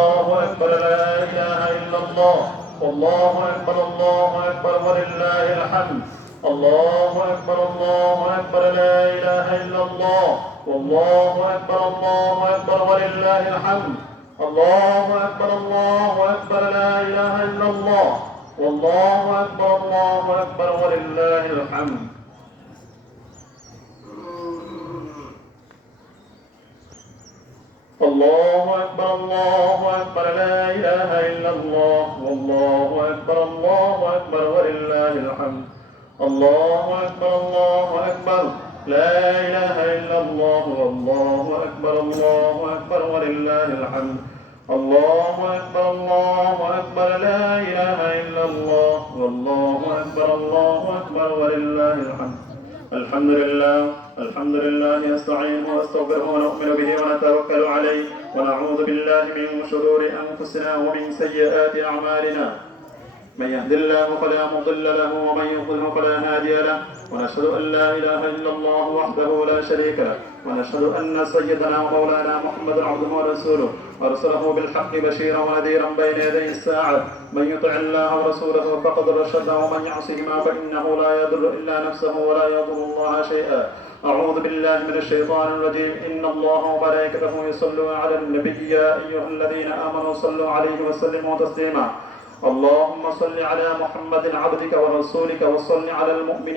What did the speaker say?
الله أكبر لا إله إلا الله والله أكبر ولله الحمد الله أكبر لا إله إلا الله والله أكبر ولله الحمد الله أكبر لا إله إلا الله والله أكبر ولله الحمد الله أكبر لا إله إلا الله والله أكبر ولله الحمد الله أكبر لا إله إلا الله والله أكبر ولله الحمد الله أكبر لا إله إلا الله والله أكبر ولله الحمد الحمد لله نستعينه ونستغفره ونؤمن به ونتوكل عليه ونعوذ بالله من شرور أنفسنا ومن سيئات أعمالنا من يهد الله فلا مضل له ومن يضلل فلا هادي له ونشهد أن لا إله إلا الله وحده لا شريك له ونشهد أن سيدنا ومولانا محمد عبده ورسوله أرسله بالحق بشيرا ونذيرا بين يدي الساعة من يطع الله ورسوله فقد رشد ومن يعصهما فإنه لا يضر إلا نفسه ولا يضر الله شيئا أعوذ بالله من الشيطان الرجيم إن الله وملائكته يصلون على النبي يا أيها الذين آمنوا صلوا عليه وسلموا تسليما اللهم صل على محمد عبدك ورسولك وصل على المؤمنين